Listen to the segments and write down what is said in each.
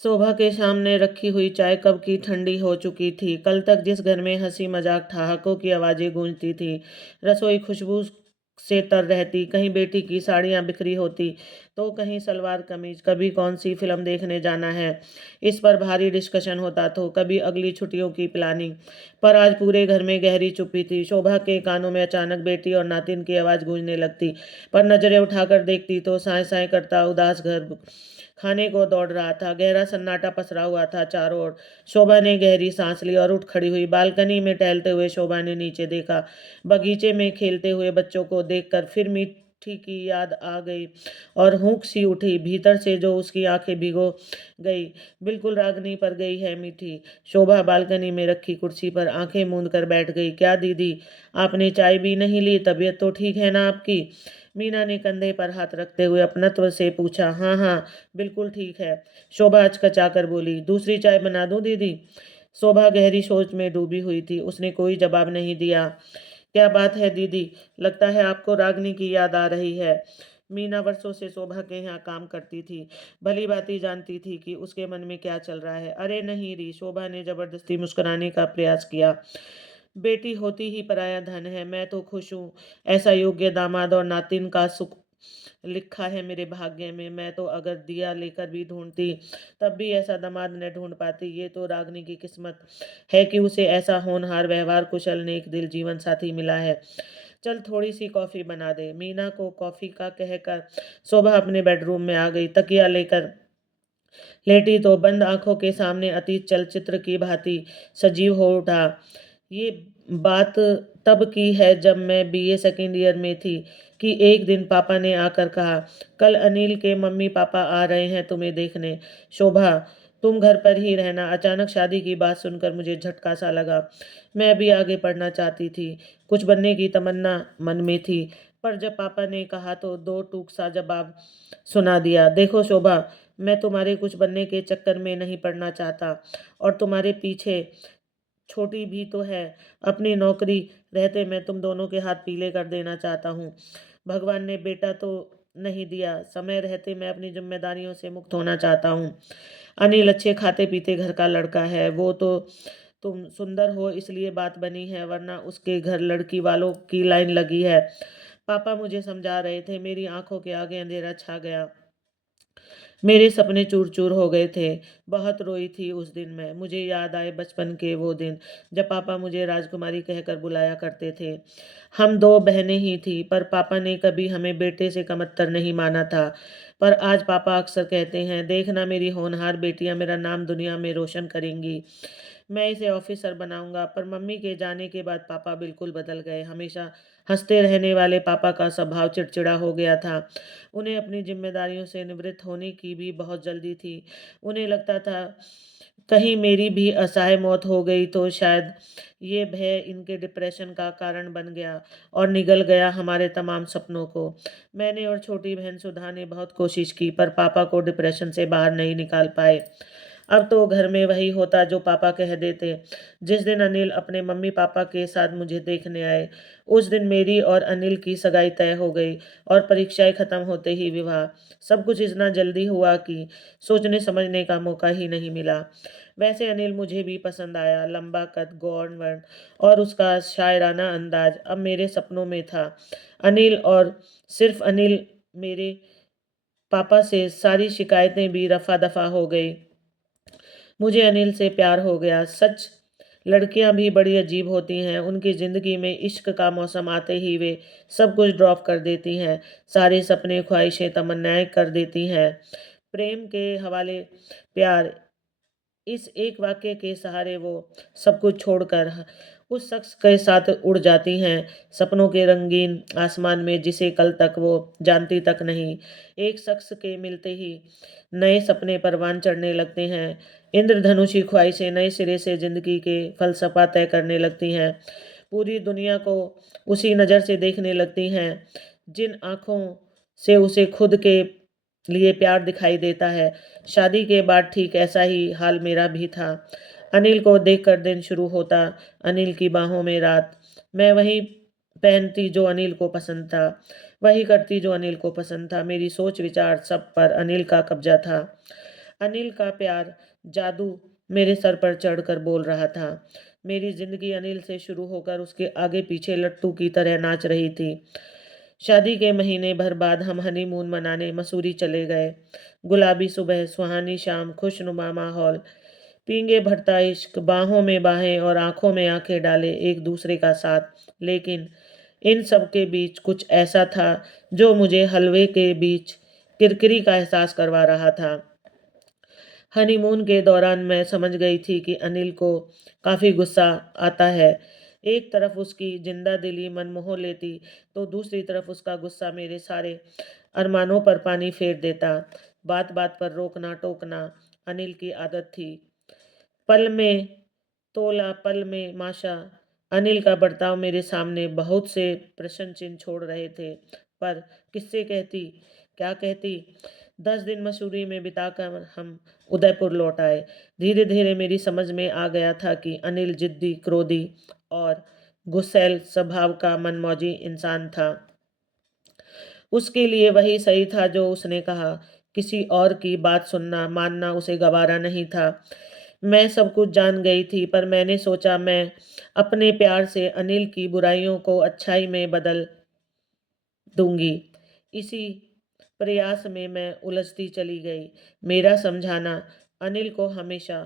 शोभा के सामने रखी हुई चाय कब की ठंडी हो चुकी थी। कल तक जिस घर में हंसी मजाक ठहाकों की आवाजें गूंजती थी, रसोई खुशबू से तर रहती, कहीं बेटी की साड़ियां बिखरी होती तो कहीं सलवार कमीज, कभी कौन सी फिल्म देखने जाना है, इस पर भारी डिस्कशन होता, तो कभी अगली छुट्टियों की प्लानिंग। पर आज पूरे घर में गहरी चुप्पी थी। शोभा के कानों में अचानक बेटी और नातिन की आवाज गूंजने लगती, पर नजरें उठाकर देखती तो साए साए करता उदास घर खाने को दौड़ रहा था। गहरा सन्नाटा पसरा हुआ था चारों ओर। शोभा ने गहरी सांस ली और उठ खड़ी हुई। बालकनी में टहलते हुए शोभा ने नीचे देखा। बगीचे में खेलते हुए बच्चों को देखकर फिर मिट्टी की याद आ गई और हुंक सी उठी भीतर से, जो उसकी आंखें भिगो गई। बिल्कुल रागनी पर गई है मीठी। शोभा बालकनी में रखी कुर्सी पर आंखें मूंद कर बैठ गई। क्या दीदी, आपने चाय भी नहीं ली? तबीयत तो ठीक है ना आपकी? मीना ने कंधे पर हाथ रखते हुए अपनत्व से पूछा। हाँ हाँ, बिल्कुल ठीक है, शोभा अचकचाकर बोली। दूसरी चाय बना दूं दीदी? शोभा गहरी सोच में डूबी हुई थी। उसने कोई जवाब नहीं दिया। क्या बात है दीदी, लगता है आपको रागनी की याद आ रही है। मीना वर्षों से शोभा के यहाँ काम करती थी, भली भांति जानती थी कि उसके मन में क्या चल रहा है। अरे नहीं री, शोभा ने जबरदस्ती मुस्कुराने का प्रयास किया। बेटी होती ही पराया धन है। मैं तो खुश हूँ, ऐसा योग्य दामाद और नातिन का सुख लिखा है मेरे भाग्य में। मैं तो अगर दिया लेकर भी ढूंढती तब भी ऐसा दामाद न ढूंढ पाती। ये तो रागनी की किस्मत है कि उसे ऐसा होनहार, व्यवहार कुशल, नेक दिल जीवन साथी मिला है। चल थोड़ी सी कॉफी बना दे। मीना को कॉफी का कहकर शोभा अपने बेडरूम में आ गई। तकिया लेकर लेटी तो बंद आंखों के सामने अतीत चलचित्र की भांति सजीव हो उठा। ये बात तब की है जब मैं बीए सेकेंड ईयर में थी कि एक दिन पापा ने आकर कहा, कल अनिल के मम्मी पापा आ रहे हैं तुम्हें देखने। शोभा, तुम घर पर ही रहना। अचानक शादी की बात सुनकर मुझे झटका सा लगा। मैं भी आगे पढ़ना चाहती थी, कुछ बनने की तमन्ना मन में थी, पर जब पापा ने कहा तो दो टूक सा जवाब सुना दिया। देखो शोभा, मैं तुम्हारे कुछ बनने के चक्कर में नहीं पड़ना चाहता, और तुम्हारे पीछे छोटी भी तो है। अपनी नौकरी रहते मैं तुम दोनों के हाथ पीले कर देना चाहता हूँ। भगवान ने बेटा तो नहीं दिया, समय रहते मैं अपनी जिम्मेदारियों से मुक्त होना चाहता हूँ। अनिल अच्छे खाते पीते घर का लड़का है। वो तो तुम सुंदर हो इसलिए बात बनी है, वरना उसके घर लड़की वालों की लाइन लगी है। पापा मुझे समझा रहे थे। मेरी आंखों के आगे अंधेरा छा गया। मेरे सपने चूर चूर हो गए थे। बहुत रोई थी उस दिन मैं। मुझे याद आए बचपन के वो दिन जब पापा मुझे राजकुमारी कहकर बुलाया करते थे। हम दो बहनें ही थी, पर पापा ने कभी हमें बेटे से कमतर नहीं माना था। पर आज पापा अक्सर कहते हैं, देखना मेरी होनहार बेटियां मेरा नाम दुनिया में रोशन करेंगी। मैं इसे ऑफिसर बनाऊंगा। पर मम्मी के जाने के बाद पापा बिल्कुल बदल गए। हमेशा हंसते रहने वाले पापा का स्वभाव चिड़चिड़ा हो गया था। उन्हें अपनी जिम्मेदारियों से निवृत्त होने की भी बहुत जल्दी थी। उन्हें लगता था कहीं मेरी भी असहाय मौत हो गई तो शायद ये भय इनके डिप्रेशन का कारण बन गया और निगल गया हमारे तमाम सपनों को। मैंने और छोटी बहन सुधा ने बहुत कोशिश की, पर पापा को डिप्रेशन से बाहर नहीं निकाल पाए। अब तो घर में वही होता जो पापा कह देते। जिस दिन अनिल अपने मम्मी पापा के साथ मुझे देखने आए, उस दिन मेरी और अनिल की सगाई तय हो गई और परीक्षाएं खत्म होते ही विवाह। सब कुछ इतना जल्दी हुआ कि सोचने समझने का मौका ही नहीं मिला। वैसे अनिल मुझे भी पसंद आया। लंबा कद, गौर वर्ण और उसका शायराना अंदाज अब मेरे सपनों में था। अनिल और सिर्फ अनिल। मेरे पापा से सारी शिकायतें भी रफा दफा हो गई। मुझे अनिल से प्यार हो गया। सच, लड़कियां भी बड़ी अजीब होती हैं। उनकी ज़िंदगी में इश्क का मौसम आते ही वे सब कुछ ड्रॉप कर देती हैं, सारे सपने, ख्वाहिशें, तमन्नाएं कर देती हैं। प्रेम के हवाले प्यार, इस एक वाक्य के सहारे वो सब कुछ छोड़कर उस शख्स के साथ उड़ जाती हैं, सपनों के रंगीन आसमान में, जिसे कल तक वो जानती तक नहीं। एक शख्स के मिलते ही नए सपने परवान चढ़ने लगते हैं। इंद्रधनुषी ख्वाहिशें नए सिरे से जिंदगी के फलसफा तय करने लगती हैं। पूरी दुनिया को उसी नज़र से देखने लगती हैं जिन आँखों से उसे खुद के लिए प्यार दिखाई देता है। शादी के बाद ठीक ऐसा ही हाल मेरा भी था। अनिल को देखकर दिन शुरू होता, अनिल की बाहों में रात। मैं वही पहनती जो अनिल को पसंद था, वही करती जो अनिल को पसंद था। मेरी सोच विचार सब पर अनिल का कब्जा था। अनिल का प्यार जादू मेरे सर पर चढ़कर बोल रहा था। मेरी जिंदगी अनिल से शुरू होकर उसके आगे पीछे लट्टू की तरह नाच रही थी। शादी के महीने भर बाद हम हनीमून मनाने मसूरी चले गए। गुलाबी सुबह, सुहानी शाम, खुशनुमा माहौल, पींगे भरता इश्क, बाहों में बाहें और आंखों में आंखें डाले एक दूसरे का साथ। लेकिन इन सब के बीच कुछ ऐसा था जो मुझे हलवे के बीच किरकिरी का एहसास करवा रहा था। हनीमून के दौरान मैं समझ गई थी कि अनिल को काफ़ी गुस्सा आता है। एक तरफ उसकी जिंदा दिली मन मोह लेती, तो दूसरी तरफ उसका गुस्सा मेरे सारे अरमानों पर पानी फेर देता। बात बात पर रोकना टोकना अनिल की आदत थी। पल में तोला, पल में माशा। अनिल का बर्ताव मेरे सामने बहुत से प्रश्न चिन्ह छोड़ रहे थे। पर किससे कहती, क्या कहती? 10 दिन मसूरी में बिताकर हम उदयपुर लौट आए। धीरे धीरे मेरी समझ में आ गया था कि अनिल जिद्दी, क्रोधी और गुस्सैल स्वभाव का मनमौजी इंसान था। उसके लिए वही सही था जो उसने कहा। किसी और की बात सुनना मानना उसे गवारा नहीं था। मैं सब कुछ जान गई थी, पर मैंने सोचा मैं अपने प्यार से अनिल की बुराइयों को अच्छाई में बदल दूंगी। इसी प्रयास में मैं उलझती चली गई। मेरा समझाना अनिल को हमेशा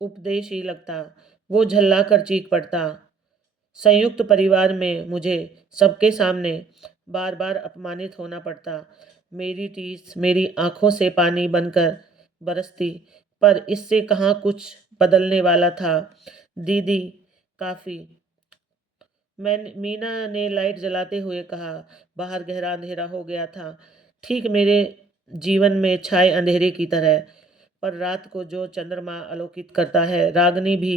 उपदेश ही लगता। वो झल्ला कर चीख पड़ता। संयुक्त परिवार में मुझे सबके सामने बार बार अपमानित होना पड़ता। मेरी टीस मेरी आंखों से पानी बनकर बरसती। पर इससे कहाँ कुछ बदलने वाला था। दीदी, काफी। मीना ने लाइट जलाते हुए कहा। बाहर गहरा अंधेरा हो गया था, ठीक मेरे जीवन में छाए अंधेरे की तरह। पर रात को जो चंद्रमा आलोकित करता है, रागनी भी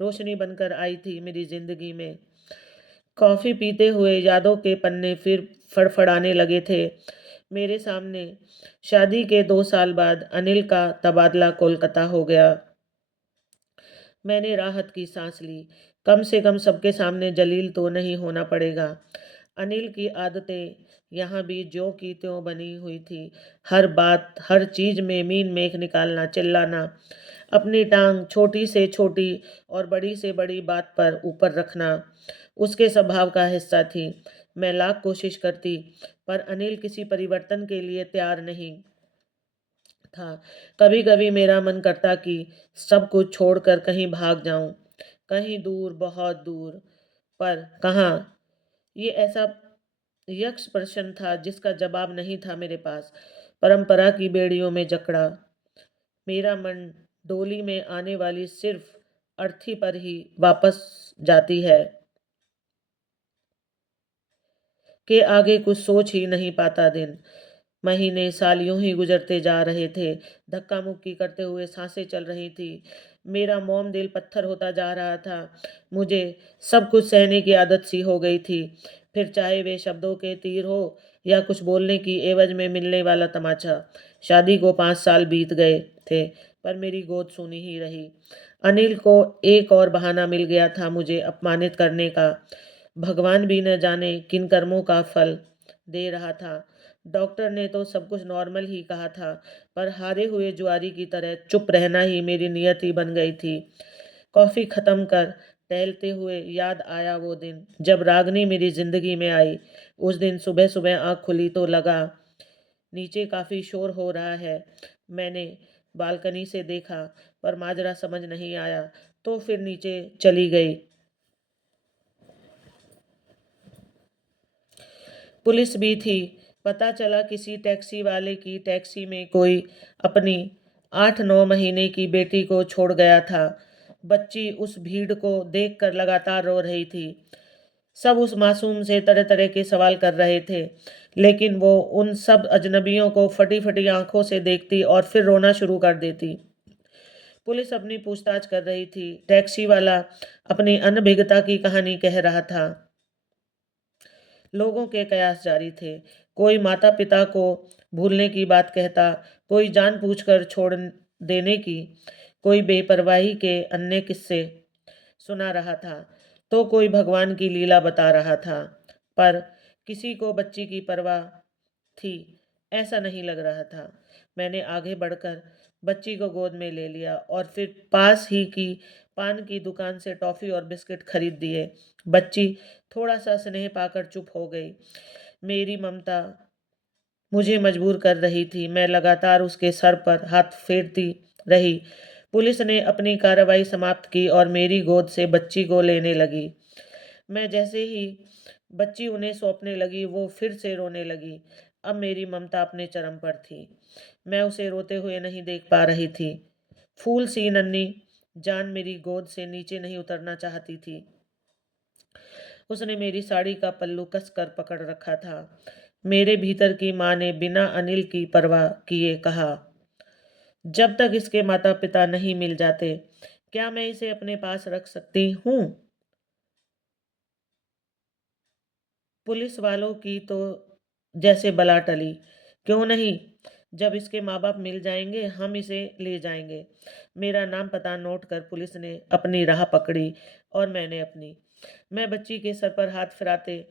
रोशनी बनकर आई थी मेरी जिंदगी में। कॉफी पीते हुए यादों के पन्ने फिर फड़फड़ाने लगे थे मेरे सामने। शादी के 2 साल बाद अनिल का तबादला कोलकाता हो गया। मैंने राहत की सांस ली। कम से कम सबके सामने जलील तो नहीं होना पड़ेगा। अनिल की आदतें यहाँ भी ज्यों की त्यों बनी हुई थी। हर बात, हर चीज में मीन मेख निकालना, चिल्लाना, अपनी टांग छोटी से छोटी और बड़ी से बड़ी बात पर ऊपर रखना उसके स्वभाव का हिस्सा थी। मैं लाख कोशिश करती, पर अनिल किसी परिवर्तन के लिए तैयार नहीं था। कभी कभी मेरा मन करता कि सब कुछ छोड़कर कहीं भाग जाऊं, कहीं दूर, बहुत दूर। पर कहाँ? ये ऐसा यक्ष प्रश्न था जिसका जवाब नहीं था मेरे पास। परंपरा की बेड़ियों में जकड़ा मेरा मन डोली में आने वाली सिर्फ अर्थी पर ही वापस जाती है, के आगे कुछ सोच ही नहीं पाता। दिन, महीने, साल यूं ही गुजरते जा रहे थे। धक्का मुक्की करते हुए सांसें चल रही थी। मेरा मोम दिल पत्थर होता जा रहा था। मुझे सब कुछ सहने की आदत सी हो गई थी, फिर चाहे वे शब्दों के तीर हो या कुछ बोलने की एवज में मिलने वाला तमाचा। शादी को 5 साल बीत गए थे, पर मेरी गोद सूनी ही रही। अनिल को एक और बहाना मिल गया था मुझे अपमानित करने का। भगवान भी न जाने किन कर्मों का फल दे रहा था। डॉक्टर ने तो सब कुछ नॉर्मल ही कहा था, पर हारे हुए जुआरी की तरह चुप रहना ही मेरी नियति बन गई थी। कॉफी खत्म कर टहलते हुए याद आया वो दिन जब रागनी मेरी जिंदगी में आई। उस दिन सुबह सुबह आंख खुली तो लगा नीचे काफी शोर हो रहा है। मैंने बालकनी से देखा, पर माजरा समझ नहीं आया, तो फिर नीचे चली गई। पुलिस भी थी। पता चला किसी टैक्सी वाले की टैक्सी में कोई अपनी 8-9 महीने की बेटी को छोड़ गया था। बच्ची उस भीड़ को देखकर लगातार रो रही थी। सब उस मासूम से तरह तरह के सवाल कर रहे थे, लेकिन वो उन सब अजनबियों को फटी फटी आंखों से देखती और फिर रोना शुरू कर देती। पुलिस अपनी पूछताछ कर रही थी। टैक्सी वाला अपनी अनभिज्ञता की कहानी कह रहा था। लोगों के कयास जारी थे। कोई माता पिता को भूलने की बात कहता, कोई जानबूझकर छोड़ देने की, कोई बेपरवाही के अन्य किस्से सुना रहा था, तो कोई भगवान की लीला बता रहा था। पर किसी को बच्ची की परवाह थी, ऐसा नहीं लग रहा था। मैंने आगे बढ़कर बच्ची को गोद में ले लिया और फिर पास ही की पान की दुकान से टॉफी और बिस्किट खरीद दिए। बच्ची थोड़ा सा स्नेह पाकर चुप हो गई। मेरी ममता मुझे मजबूर कर रही थी। मैं लगातार उसके सर पर हाथ फेरती रही। पुलिस ने अपनी कार्रवाई समाप्त की और मेरी गोद से बच्ची को लेने लगी। मैं जैसे ही बच्ची उन्हें सौंपने लगी, वो फिर से रोने लगी। अब मेरी ममता अपने चरम पर थी। मैं उसे रोते हुए नहीं देख पा रही थी। फूल सी नन्ही जान मेरी गोद से नीचे नहीं उतरना चाहती थी। उसने मेरी साड़ी का पल्लू कसकर पकड़ रखा था। मेरे भीतर की माँ ने बिना अनिल की परवाह किए कहा, जब तक इसके माता पिता नहीं मिल जाते, क्या मैं इसे अपने पास रख सकती हूँ? पुलिस वालों की तो जैसे बला टली। क्यों नहीं? जब इसके माँ बाप मिल जाएंगे, हम इसे ले जाएंगे। मेरा नाम पता नोट कर पुलिस ने अपनी राह पकड़ी और मैंने अपनी। मैं बच्ची के सर पर हाथ फिराते,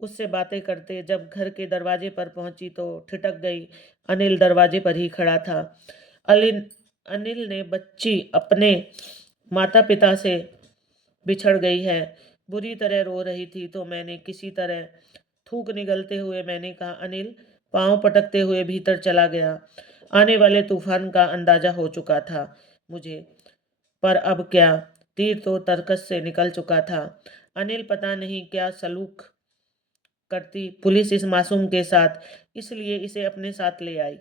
उससे बातें करते जब घर के दरवाजे पर पहुंची तो ठिठक गई। अनिल दरवाजे पर ही खड़ा था। अलिन अनिल ने बच्ची अपने माता पिता से बिछड़ गई है, बुरी तरह रो रही थी, तो मैंने किसी तरह थूक निगलते हुए मैंने कहा, अनिल। पांव पटकते हुए भीतर चला गया। आने वाले तूफान का अंदाजा हो चुका था मुझे, पर अब क्या, तीर तो तरकस से निकल चुका था। अनिल पता नहीं क्या सलूक करती पुलिस इस मासूम के साथ, इसलिए इसे अपने साथ ले आई।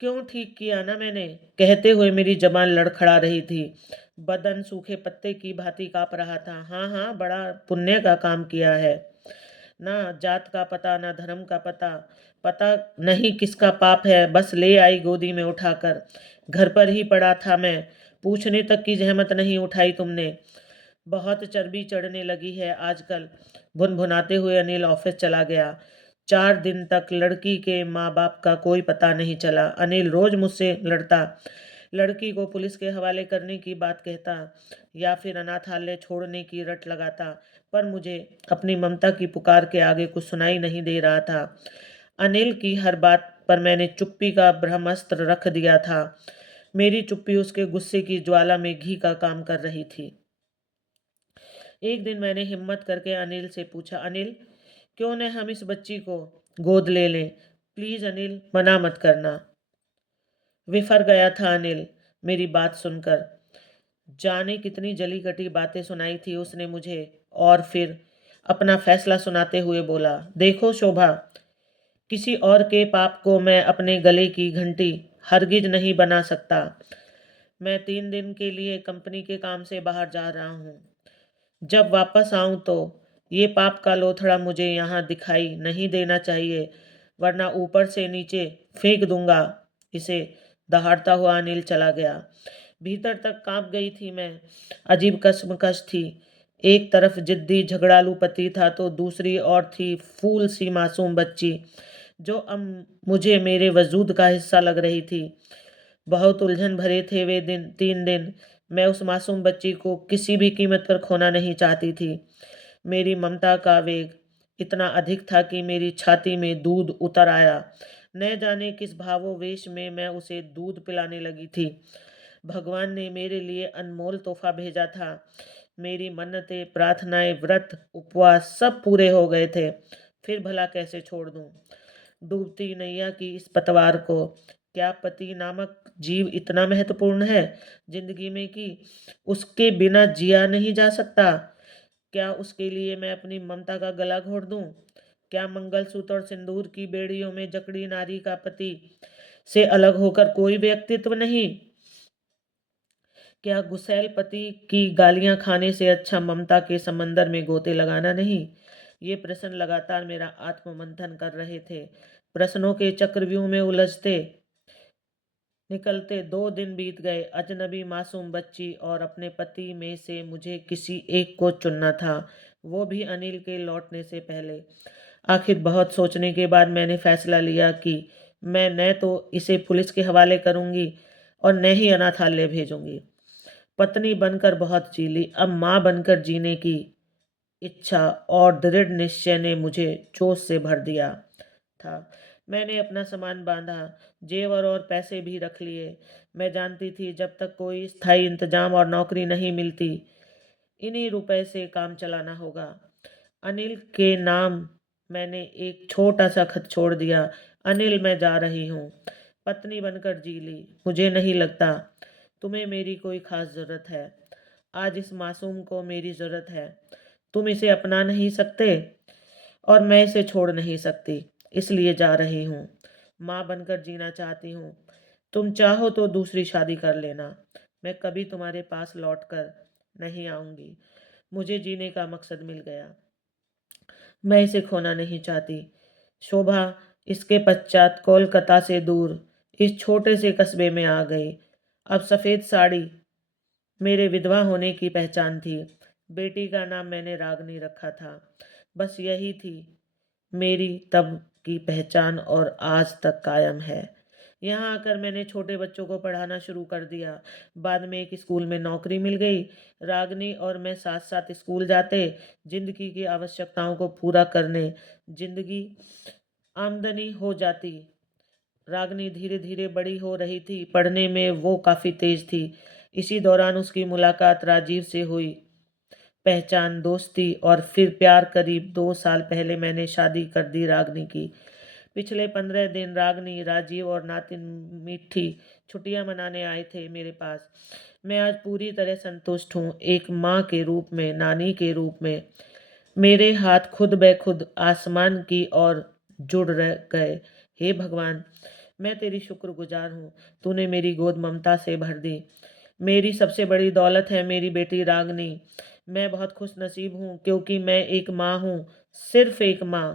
क्यों ठीक किया ना मैंने, कहते हुए मेरी जबान लड़खड़ा रही थी। बदन सूखे पत्ते की भांति कांप रहा था। हाँ हाँ, बड़ा पुण्य का काम किया है। ना जात का पता, ना धर्म का पता, पता नहीं किसका पाप है, बस ले आई गोदी में उठाकर। घर पर ही पड़ा था मैं, पूछने तक की जहमत नहीं उठाई तुमने। बहुत चर्बी चढ़ने लगी है आजकल, भुनभुनाते हुए अनिल ऑफिस चला गया। 4 दिन तक लड़की के माँ बाप का कोई पता नहीं चला। अनिल रोज मुझसे लड़ता, लड़की को पुलिस के हवाले करने की बात कहता या फिर अनाथालय छोड़ने की रट लगाता, पर मुझे अपनी ममता की पुकार के आगे कुछ सुनाई नहीं दे रहा था। अनिल की हर बात पर मैंने चुप्पी का ब्रह्मास्त्र रख दिया था। मेरी चुप्पी उसके गुस्से की ज्वाला में घी का काम कर रही थी। एक दिन मैंने हिम्मत करके अनिल से पूछा, अनिल, क्यों न हम इस बच्ची को गोद ले लें? प्लीज अनिल, मना मत करना। विफर गया था अनिल मेरी बात सुनकर। जाने कितनी जली कटी बातें सुनाई थी उसने मुझे, और फिर अपना फैसला सुनाते हुए बोला, देखो शोभा, किसी और के पाप को मैं अपने गले की घंटी हरगिज नहीं बना सकता। मैं 3 दिन के लिए कंपनी के काम से बाहर जा रहा हूँ। जब वापस आऊं तो ये पाप का लोथड़ा मुझे यहाँ दिखाई नहीं देना चाहिए, वरना ऊपर से नीचे फेंक दूंगा इसे। दहाड़ता हुआ अनिल चला गया। भीतर तक कांप गई थी मैं। अजीब कसमकश थी। एक तरफ जिद्दी झगड़ालू पति था, तो दूसरी ओर थी फूल सी मासूम बच्ची, जो अब मुझे मेरे वजूद का हिस्सा लग रही थी। बहुत उलझन भरे थे वे 3 दिन। मैं उस मासूम बच्ची को किसी भी कीमत पर खोना नहीं चाहती थी। मेरी ममता का वेग इतना अधिक था कि मेरी छाती में दूध उतर आया। न जाने किस भावोवेश में मैं उसे दूध पिलाने लगी थी। भगवान ने मेरे लिए अनमोल तोहफा भेजा था। मेरी मन्नतें, प्रार्थनाएं, व्रत, उपवास सब पूरे हो गए थे। फिर भला कैसे छोड़ दूं डूबती नैया की इस पतवार को? क्या पति नामक जीव इतना महत्वपूर्ण है जिंदगी में कि उसके बिना जिया नहीं जा सकता? क्या उसके लिए मैं अपनी ममता का गला घोट दूं? क्या मंगलसूत्र और सिंदूर की बेड़ियों में जकड़ी नारी का पति से अलग होकर कोई व्यक्तित्व नहीं? क्या गुसैल पति की गालियां खाने से अच्छा ममता के समंदर में गोते लगाना नहीं? ये प्रश्न लगातार मेरा आत्ममंथन कर रहे थे। प्रश्नों के चक्रव्यूह में उलझते निकलते 2 दिन बीत गए। अजनबी मासूम बच्ची और अपने पति में से मुझे किसी एक को चुनना था, वो भी अनिल के लौटने से पहले। आखिर बहुत सोचने के बाद मैंने फैसला लिया कि मैं न तो इसे पुलिस के हवाले करूंगी और न ही अनाथालय भेजूंगी। पत्नी बनकर बहुत जी ली, अब माँ बनकर जीने की इच्छा और दृढ़ निश्चय ने मुझे जोश से भर दिया था। मैंने अपना सामान बांधा, जेवर और पैसे भी रख लिए। मैं जानती थी जब तक कोई स्थायी इंतजाम और नौकरी नहीं मिलती, इन्हीं रुपए से काम चलाना होगा। अनिल के नाम मैंने एक छोटा सा खत छोड़ दिया। अनिल, मैं जा रही हूँ। पत्नी बनकर जी ली। मुझे नहीं लगता तुम्हें मेरी कोई खास ज़रूरत है। आज इस मासूम को मेरी ज़रूरत है। तुम इसे अपना नहीं सकते और मैं इसे छोड़ नहीं सकती, इसलिए जा रही हूँ। माँ बनकर जीना चाहती हूँ। तुम चाहो तो दूसरी शादी कर लेना। मैं कभी तुम्हारे पास लौट कर नहीं आऊँगी। मुझे जीने का मकसद मिल गया। मैं इसे खोना नहीं चाहती। शोभा इसके पश्चात कोलकाता से दूर इस छोटे से कस्बे में आ गई। अब सफ़ेद साड़ी मेरे विधवा होने की पहचान थी। बेटी का नाम मैंने रागनी रखा था। बस यही थी मेरी तब की पहचान और आज तक कायम है। यहाँ आकर मैंने छोटे बच्चों को पढ़ाना शुरू कर दिया। बाद में एक स्कूल में नौकरी मिल गई। रागनी और मैं साथ साथ स्कूल जाते, जिंदगी की आवश्यकताओं को पूरा करने, जिंदगी आमदनी हो जाती। रागनी धीरे धीरे बड़ी हो रही थी। पढ़ने में वो काफ़ी तेज थी। इसी दौरान उसकी मुलाकात राजीव से हुई। पहचान, दोस्ती और फिर प्यार। करीब 2 साल पहले मैंने शादी कर दी रागनी की। पिछले 15 दिन रागनी, राजीव और नातिन मीठी छुट्टियां मनाने आए थे मेरे पास। मैं आज पूरी तरह संतुष्ट हूँ। एक माँ के रूप में, नानी के रूप में मेरे हाथ खुद ब खुद आसमान की ओर जुड़ रह गए। हे भगवान, मैं तेरी शुक्रगुजार हूँ। तूने मेरी गोद ममता से भर दी। मेरी सबसे बड़ी दौलत है मेरी बेटी रागनी। मैं बहुत खुश नसीब हूँ क्योंकि मैं एक माँ हूँ, सिर्फ एक माँ।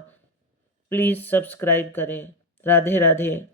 प्लीज़ सब्सक्राइब करें। राधे राधे।